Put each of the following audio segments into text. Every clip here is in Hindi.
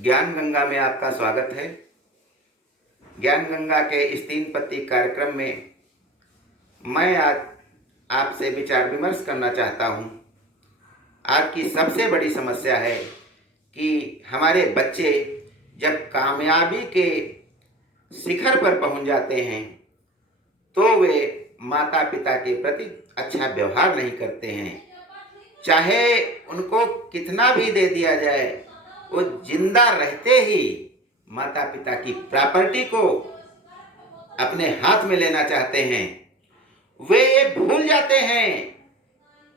ज्ञान गंगा में आपका स्वागत है। ज्ञान गंगा के इस 3 पत्ती कार्यक्रम में मैं आज आपसे विचार विमर्श करना चाहता हूँ। आज की सबसे बड़ी समस्या है कि हमारे बच्चे जब कामयाबी के शिखर पर पहुँच जाते हैं तो वे माता पिता के प्रति अच्छा व्यवहार नहीं करते हैं। चाहे उनको कितना भी दे दिया जाए, वो जिंदा रहते ही माता पिता की प्रॉपर्टी को अपने हाथ में लेना चाहते हैं। वे ये भूल जाते हैं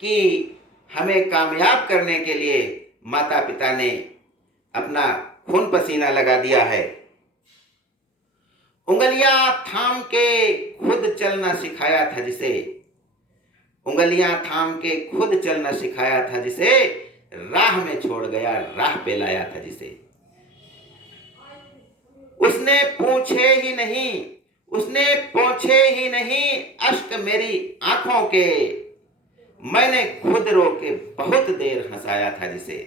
कि हमें कामयाब करने के लिए माता पिता ने अपना खून पसीना लगा दिया है। उंगलियां थाम के खुद चलना सिखाया था जिसे, उंगलियां थाम के खुद चलना सिखाया था जिसे, राह में छोड़ गया राह पे लाया था जिसे। उसने पूछे ही नहीं अश्क मेरी आंखों के, मैंने खुद रो के बहुत देर हंसाया था जिसे।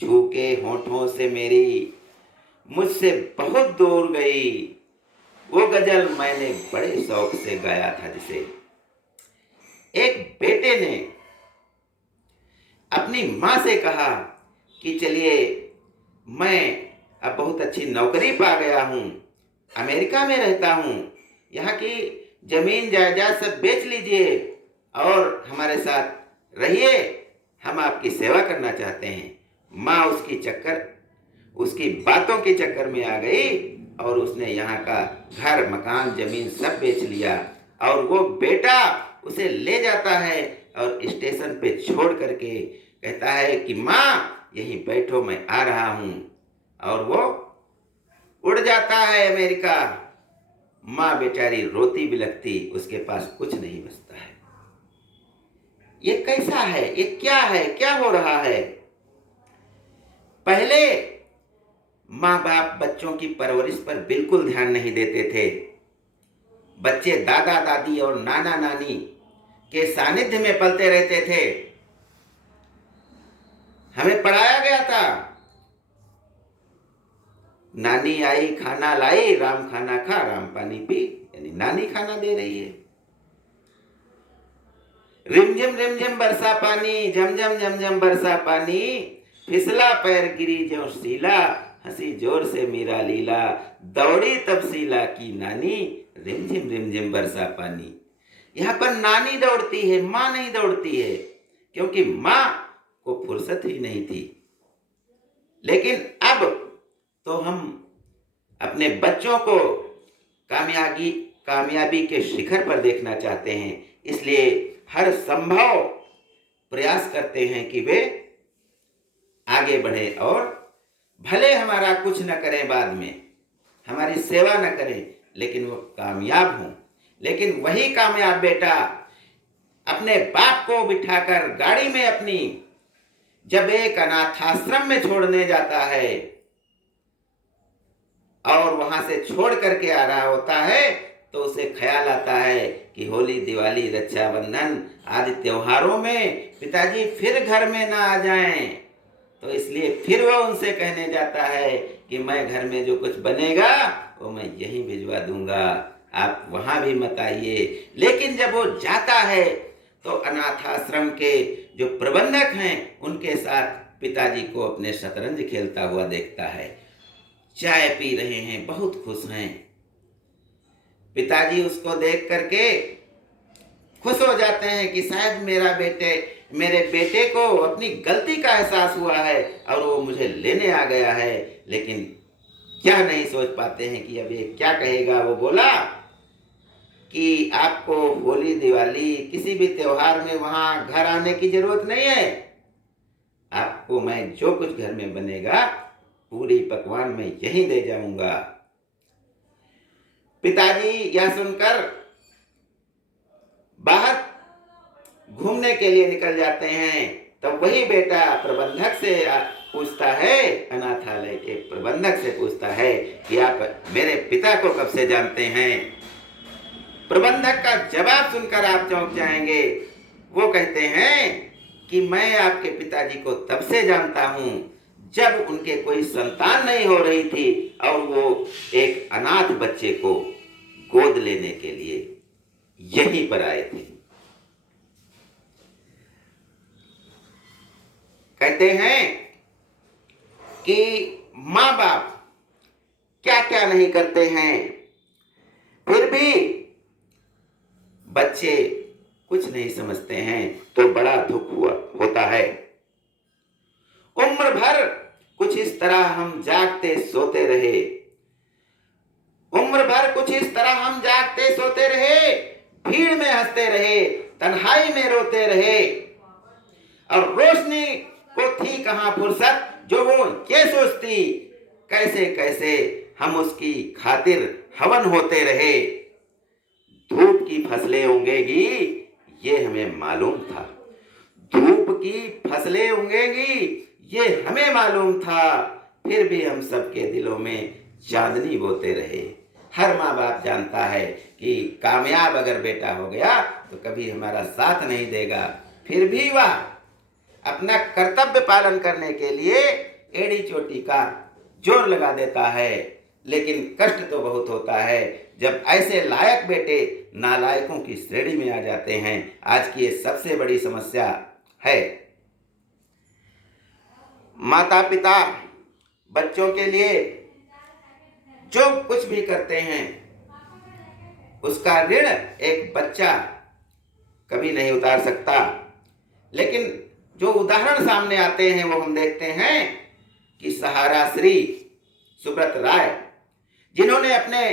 छू के होठों से मेरी मुझसे बहुत दूर गई, वो गजल मैंने बड़े शौक से गाया था जिसे। एक बेटे ने अपनी माँ से कहा कि चलिए मैं अब बहुत अच्छी नौकरी पा गया हूँ, अमेरिका में रहता हूँ, यहाँ की जमीन जायदाद सब बेच लीजिए और हमारे साथ रहिए, हम आपकी सेवा करना चाहते हैं। माँ उसकी बातों के चक्कर में आ गई और उसने यहाँ का घर मकान जमीन सब बेच लिया। और वो बेटा उसे ले जाता है और स्टेशन पे छोड़ करके कहता है कि माँ यहीं बैठो, मैं आ रहा हूँ। और वो उड़ जाता है अमेरिका। माँ बेचारी रोती बिलखती, उसके पास कुछ नहीं बचता है। ये कैसा है? ये क्या है? क्या हो रहा है? पहले माँ बाप बच्चों की परवरिश पर बिल्कुल ध्यान नहीं देते थे। बच्चे दादा दादी और नाना नानी के सानिध्य में पलते रहते थे। हमें पढ़ाया गया था, नानी आई खाना लाई, राम खाना खा राम पानी पी, यानी नानी खाना दे रही है। रिमझिम बरसा पानी, झमझम झमझम बरसा पानी, फिसला पैर गिरी ज्यों शीला, हंसी जोर से मीरा लीला, दौड़ी तब शीला की नानी, रिमझिम बरसा पानी। यहाँ पर नानी दौड़ती है, माँ नहीं दौड़ती है, क्योंकि माँ को फुर्सत ही नहीं थी। लेकिन अब तो हम अपने बच्चों को कामयाबी के शिखर पर देखना चाहते हैं, इसलिए हर संभव प्रयास करते हैं कि वे आगे बढ़े और भले हमारा कुछ न करें, बाद में हमारी सेवा न करें, लेकिन वो कामयाब हों। लेकिन वही कामयाब बेटा अपने बाप को बिठाकर गाड़ी में अपनी जब एक अनाथाश्रम में छोड़ने जाता है और वहां से छोड़ करके आ रहा होता है, तो उसे ख्याल आता है कि होली, दिवाली, रक्षाबंधन आदि त्योहारों में पिताजी फिर घर में ना आ जाएं, तो इसलिए फिर वह उनसे कहने जाता है कि मैं घर में जो कुछ बनेगा वो मैं यहीं भिजवा दूंगा, आप वहां भी मत आइए। लेकिन जब वो जाता है तो अनाथाश्रम के जो प्रबंधक हैं उनके साथ पिताजी को अपने शतरंज खेलता हुआ देखता है, चाय पी रहे हैं, बहुत खुश हैं। पिताजी उसको देख करके खुश हो जाते हैं कि शायद मेरे बेटे को अपनी गलती का एहसास हुआ है और वो मुझे लेने आ गया है। लेकिन क्या नहीं सोच पाते हैं कि अब ये क्या कहेगा। वो बोला कि आपको होली, दिवाली, किसी भी त्योहार में वहां घर आने की जरूरत नहीं है, आपको मैं जो कुछ घर में बनेगा पूरी पकवान में यहीं दे जाऊंगा। पिताजी यह सुनकर बाहर घूमने के लिए निकल जाते हैं। तब वही बेटा प्रबंधक से पूछता है, अनाथालय के प्रबंधक से पूछता है कि आप मेरे पिता को कब से जानते हैं। प्रबंधक का जवाब सुनकर आप चौंक जाएंगे। वो कहते हैं कि मैं आपके पिताजी को तब से जानता हूं जब उनके कोई संतान नहीं हो रही थी और वो एक अनाथ बच्चे को गोद लेने के लिए यहीं पर आए थे। कहते हैं कि माँ बाप क्या क्या नहीं करते हैं, फिर भी बच्चे कुछ नहीं समझते हैं तो बड़ा दुख होता है। उम्र भर कुछ इस तरह हम जागते सोते रहे, उम्र भर कुछ इस तरह हम जागते सोते रहे, भीड़ में हंसते रहे, तन्हाई में रोते रहे, और रोशनी को थी कहाँ फुर्सत जो वो ये सोचती कैसे कैसे हम उसकी खातिर हवन होते रहे। धूप की फसलें उगेगी ये हमें मालूम था, धूप की फसलें उगेगी ये हमें मालूम था, फिर भी हम सबके दिलों में चांदनी बोते रहे। हर माँ बाप जानता है कि कामयाब अगर बेटा हो गया तो कभी हमारा साथ नहीं देगा, फिर भी वह अपना कर्तव्य पालन करने के लिए एड़ी चोटी का जोर लगा देता है। लेकिन कष्ट तो बहुत होता है जब ऐसे लायक बेटे नालायकों की श्रेणी में आ जाते हैं। आज की ये सबसे बड़ी समस्या है। माता पिता बच्चों के लिए जो कुछ भी करते हैं उसका ऋण एक बच्चा कभी नहीं उतार सकता। लेकिन जो उदाहरण सामने आते हैं वो हम देखते हैं कि सहारा श्री सुब्रत राय, जिन्होंने अपने